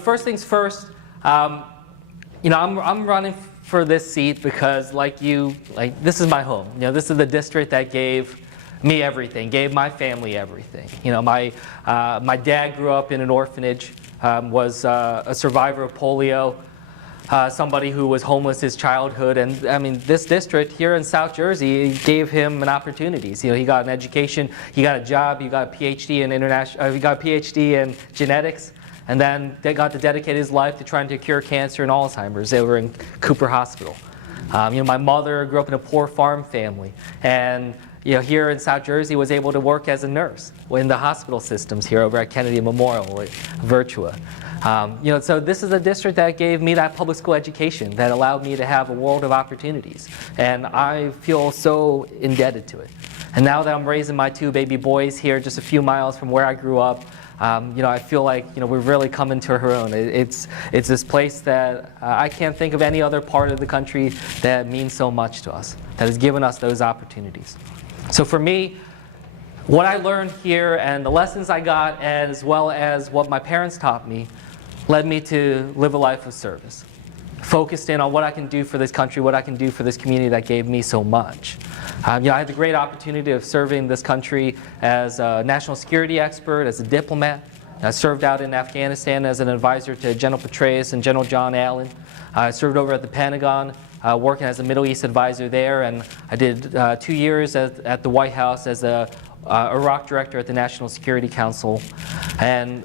First things first, I'm running for this seat because this is my home. This is the district that gave me everything, gave my family everything. My dad grew up in an orphanage, was a survivor of polio, somebody who was homeless his childhood, and I mean this district here in South Jersey gave him an opportunities. He got an education, he got a job, he got a PhD in genetics. And then they got to dedicate his life to trying to cure cancer and Alzheimer's. They were in Cooper Hospital. My mother grew up in a poor farm family, and here in South Jersey was able to work as a nurse in the hospital systems here over at Kennedy Memorial at Virtua. So this is a district that gave me that public school education that allowed me to have a world of opportunities, and I feel so indebted to it. And now that I'm raising my two baby boys here just a few miles from where I grew up, I feel like we've really come into our own. It's this place that I can't think of any other part of the country that means so much to us, that has given us those opportunities. So for me, what I learned here and the lessons I got, as well as what my parents taught me, led me to live a life of service. Focused in on what I can do for this country, what I can do for this community that gave me so much. I had the great opportunity of serving this country as a national security expert, as a diplomat. I served out in Afghanistan as an advisor to General Petraeus and General John Allen. I served over at the Pentagon, working as a Middle East advisor there, and I did 2 years at the White House as a Iraq director at the National Security Council. And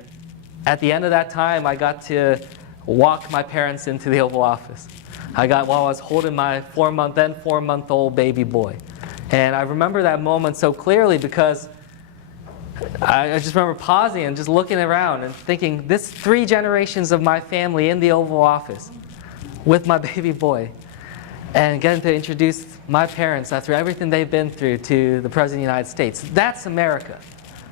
at the end of that time, I got to walk my parents into the Oval Office. While I was holding my 4-month-old baby boy. And I remember that moment so clearly because I just remember pausing and just looking around and thinking, this 3 generations of my family in the Oval Office with my baby boy, and getting to introduce my parents after everything they've been through to the President of the United States. That's America.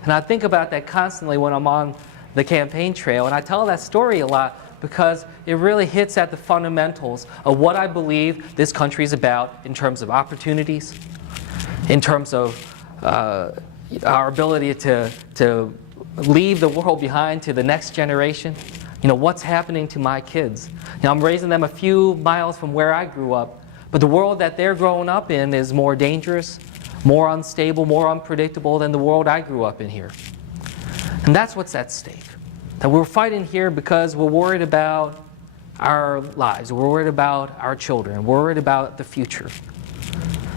And I think about that constantly when I'm on the campaign trail, and I tell that story a lot because it really hits at the fundamentals of what I believe this country is about in terms of opportunities, in terms of our ability to leave the world behind to the next generation. What's happening to my kids. I'm raising them a few miles from where I grew up, but the world that they're growing up in is more dangerous, more unstable, more unpredictable than the world I grew up in here. And that's what's at stake. That we're fighting here because we're worried about our lives, we're worried about our children, we're worried about the future.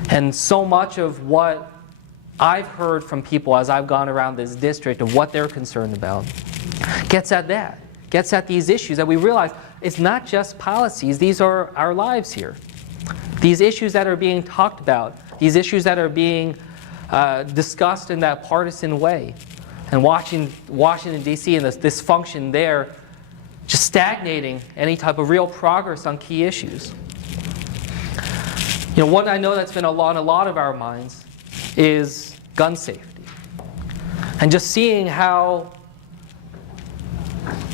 And so much of what I've heard from people as I've gone around this district of what they're concerned about gets at that, gets at these issues that we realize it's not just policies, these are our lives here. These issues that are being talked about, these issues that are being discussed in that partisan way. And watching Washington, D.C. and this dysfunction there, just stagnating any type of real progress on key issues. What I know that's been on a lot of our minds is gun safety. And just seeing how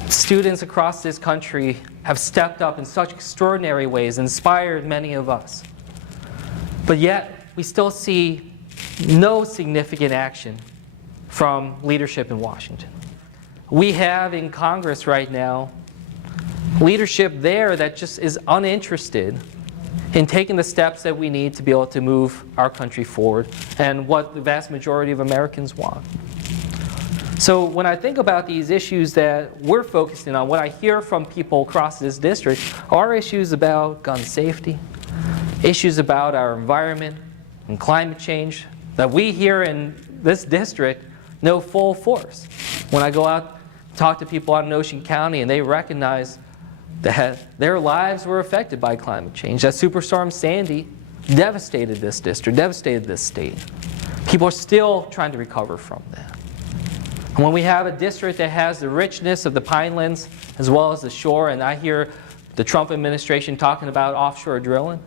students across this country have stepped up in such extraordinary ways, inspired many of us. But yet, we still see no significant action from leadership in Washington. We have in Congress right now leadership there that just is uninterested in taking the steps that we need to be able to move our country forward and what the vast majority of Americans want. So when I think about these issues that we're focusing on, what I hear from people across this district are issues about gun safety, issues about our environment and climate change that we here in this district know full force. When I go out, talk to people out in Ocean County, and they recognize that their lives were affected by climate change. That Superstorm Sandy devastated this district, devastated this state. People are still trying to recover from that. And when we have a district that has the richness of the pinelands as well as the shore, and I hear the Trump administration talking about offshore drilling,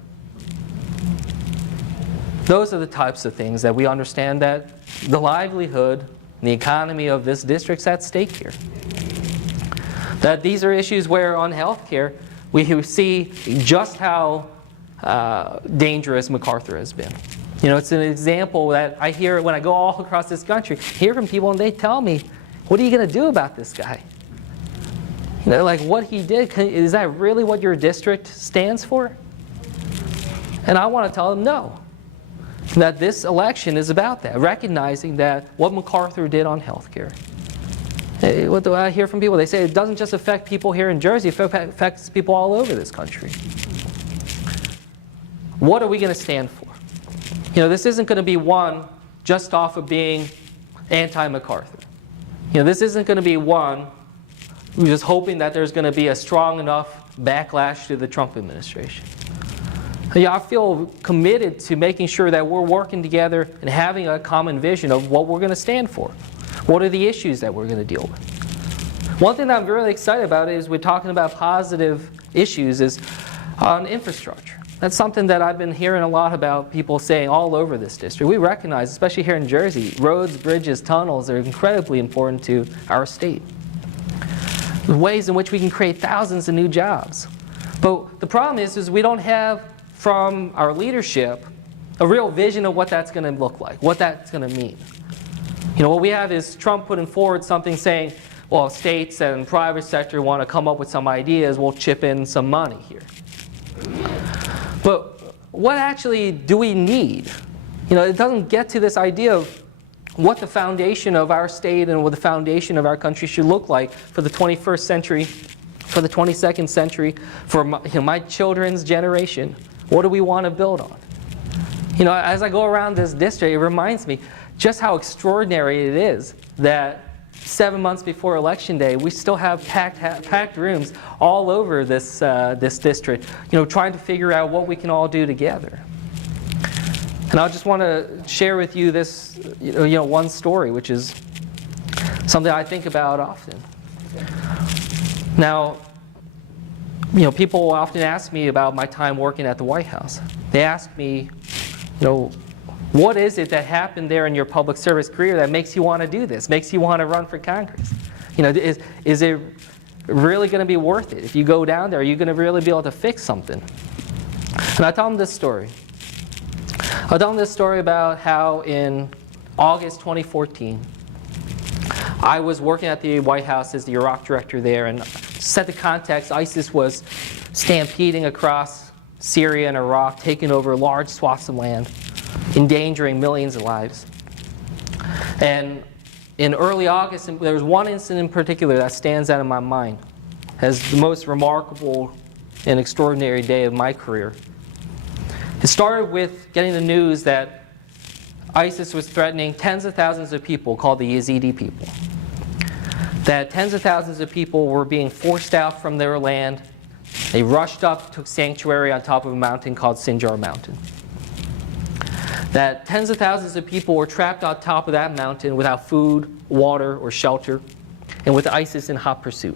those are the types of things that we understand that the livelihood and the economy of this district's at stake here. That these are issues where on health care we see just how dangerous MacArthur has been. It's an example that I hear when I go all across this country, hear from people and they tell me, what are you going to do about this guy? You know, like what he did, is that really what your district stands for? And I want to tell them no. That this election is about that, recognizing that what MacArthur did on health care. What do I hear from people? They say it doesn't just affect people here in Jersey, it affects people all over this country. What are we going to stand for? You know, this isn't going to be won just off of being anti-MacArthur. You know, this isn't going to be won just hoping that there's going to be a strong enough backlash to the Trump administration. Yeah, I feel committed to making sure that we're working together and having a common vision of what we're going to stand for. What are the issues that we're going to deal with? One thing that I'm really excited about is we're talking about positive issues is on infrastructure. That's something that I've been hearing a lot about people saying all over this district. We recognize, especially here in Jersey, roads, bridges, tunnels are incredibly important to our state. The ways in which we can create thousands of new jobs. But the problem is we don't have from our leadership a real vision of what that's going to look like, what that's going to mean. You know, what we have is Trump putting forward something saying, well, states and private sector want to come up with some ideas, we'll chip in some money here. But what actually do we need? You know, it doesn't get to this idea of what the foundation of our state and what the foundation of our country should look like for the 21st century, for the 22nd century, for my children's generation. What do we want to build on? You know, as I go around this district, it reminds me just how extraordinary it is that 7 months before Election Day, we still have packed rooms all over this district, you know, trying to figure out what we can all do together. And I just want to share with you this, you know, one story, which is something I think about often. Now, you know, people often ask me about my time working at the White House. They ask me, you know, what is it that happened there in your public service career that makes you want to do this, makes you want to run for Congress? You know, is it really going to be worth it? If you go down there, are you going to really be able to fix something? And I tell them this story. I'll tell them this story about how in August 2014, I was working at the White House as the Iraq director there, and to set the context, ISIS was stampeding across Syria and Iraq, taking over large swaths of land, endangering millions of lives. And in early August, there was one incident in particular that stands out in my mind as the most remarkable and extraordinary day of my career. It started with getting the news that ISIS was threatening tens of thousands of people called the Yazidi people. That tens of thousands of people were being forced out from their land. They rushed up, took sanctuary on top of a mountain called Sinjar Mountain. That tens of thousands of people were trapped on top of that mountain without food, water, or shelter, and with ISIS in hot pursuit.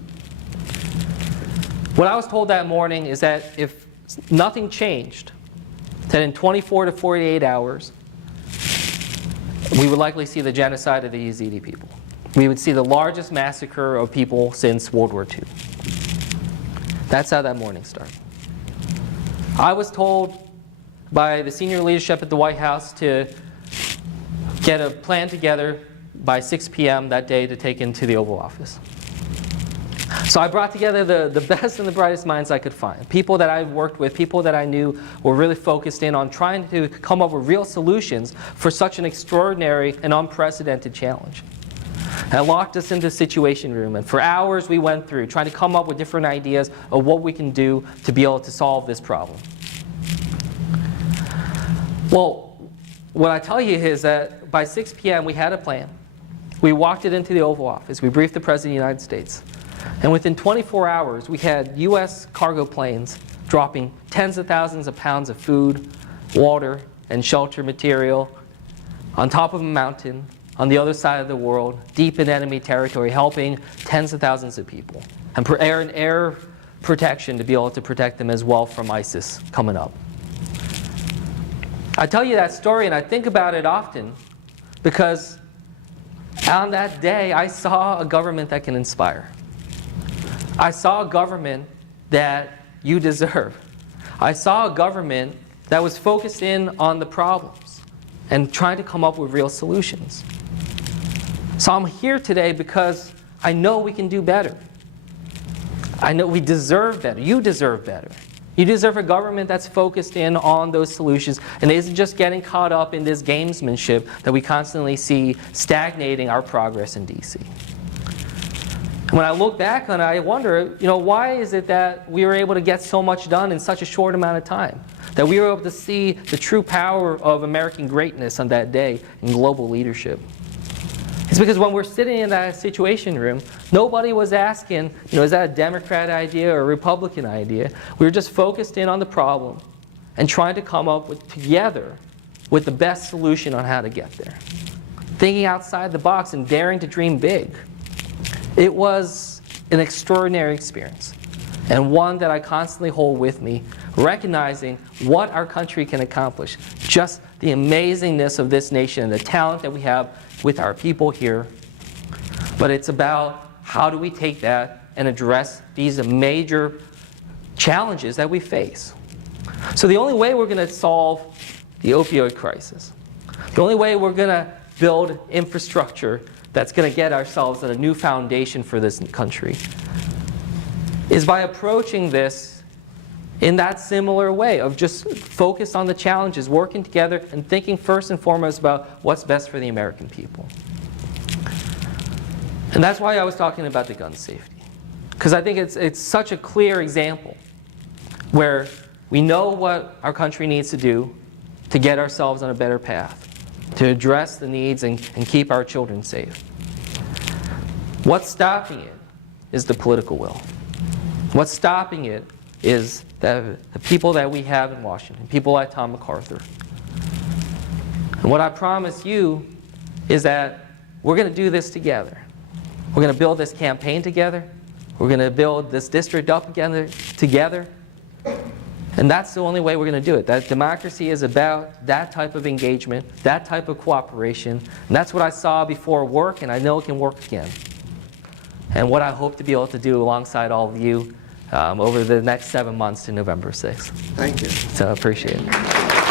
What I was told that morning is that if nothing changed, that in 24 to 48 hours, we would likely see the genocide of the Yazidi people. We would see the largest massacre of people since World War II. That's how that morning started. I was told by the senior leadership at the White House to get a plan together by 6 p.m. that day to take into the Oval Office. So I brought together the best and the brightest minds I could find. People that I've worked with, people that I knew were really focused in on trying to come up with real solutions for such an extraordinary and unprecedented challenge. And I locked us into the Situation Room, and for hours we went through trying to come up with different ideas of what we can do to be able to solve this problem. Well, what I tell you is that by 6 p.m. we had a plan. We walked it into the Oval Office. We briefed the President of the United States. And within 24 hours, we had U.S. cargo planes dropping tens of thousands of pounds of food, water, and shelter material on top of a mountain on the other side of the world, deep in enemy territory, helping tens of thousands of people. And air protection to be able to protect them as well from ISIS coming up. I tell you that story and I think about it often because on that day I saw a government that can inspire. I saw a government that you deserve. I saw a government that was focused in on the problems and trying to come up with real solutions. So I'm here today because I know we can do better. I know we deserve better. You deserve better. You deserve a government that's focused in on those solutions and isn't just getting caught up in this gamesmanship that we constantly see stagnating our progress in D.C. When I look back on it, I wonder, why is it that we were able to get so much done in such a short amount of time? That we were able to see the true power of American greatness on that day in global leadership. It's because when we're sitting in that Situation Room, nobody was asking, is that a Democrat idea or a Republican idea? We were just focused in on the problem and trying to come up together with the best solution on how to get there. Thinking outside the box and daring to dream big. It was an extraordinary experience, and one that I constantly hold with me, recognizing what our country can accomplish, just the amazingness of this nation and the talent that we have with our people here. But it's about how do we take that and address these major challenges that we face. So the only way we're going to solve the opioid crisis, the only way we're going to build infrastructure that's going to get ourselves on a new foundation for this country, is by approaching this in that similar way of just focus on the challenges, working together and thinking first and foremost about what's best for the American people. And that's why I was talking about the gun safety. Because I think it's such a clear example where we know what our country needs to do to get ourselves on a better path, to address the needs and keep our children safe. What's stopping it is the political will. What's stopping it is the people that we have in Washington, people like Tom MacArthur. And what I promise you is that we're going to do this together. We're going to build this campaign together. We're going to build this district up together. And that's the only way we're going to do it. That democracy is about that type of engagement, that type of cooperation. And that's what I saw before work, and I know it can work again. And what I hope to be able to do alongside all of you over the next 7 months to November 6th. Thank you. So I appreciate it.